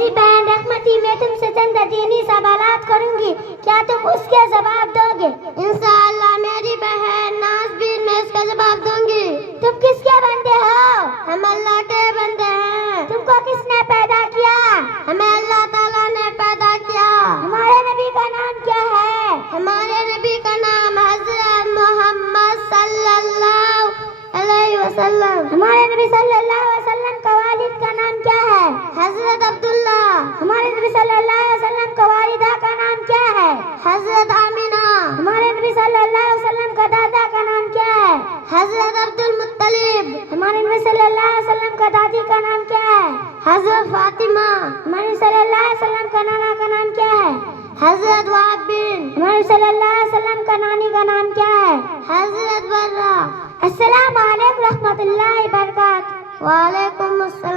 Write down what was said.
میری بہن رحمتی میں تم سے چند دینی سوالات کروں گی، کیا تم اس کے جواب دو گے؟ انشاءاللہ میری بہن نازبین، میں اس کا جواب دوں گی۔ تم کس کے بندے ہو؟ ہم اللہ کے بندے ہیں۔ تم کو کس نے پیدا کیا؟ ہمیں اللہ تعالیٰ نے پیدا کیا۔ ہمارے نبی کا نام کیا ہے؟ ہمارے نبی کا نام حضرت محمد صلی اللہ علیہ وسلم۔ ہمارے نبی صلی اللہ علیہ وسلم کا والد کا نام کیا ہے؟ حضرت عبداللہ۔ ہمارے نبی صلی اللہ علیہ وسلم کا والدہ کا نام کیا ہے؟ حضرت آمینہ۔ ہمارے نبی صلی اللہ علیہ وسلم کا دادا کا نام کیا ہے؟ حضرت عبد المطلب۔ ہمارے نبی صلی اللہ علیہ وسلم کا دادی کا نام کیا ہے؟ حضرت فاطمہ۔ ہمارے نبی صلی اللہ علیہ وسلم کا نانا کا نام کیا ہے؟ حضرت وہب بن۔ ہمارے نبی صلی اللہ علیہ وسلم کا نانی کا نام کیا ہے؟ حضرت برہ۔ السلام علیکم رحمۃ اللہ وبرکاتہ۔ وعلیکم السلام۔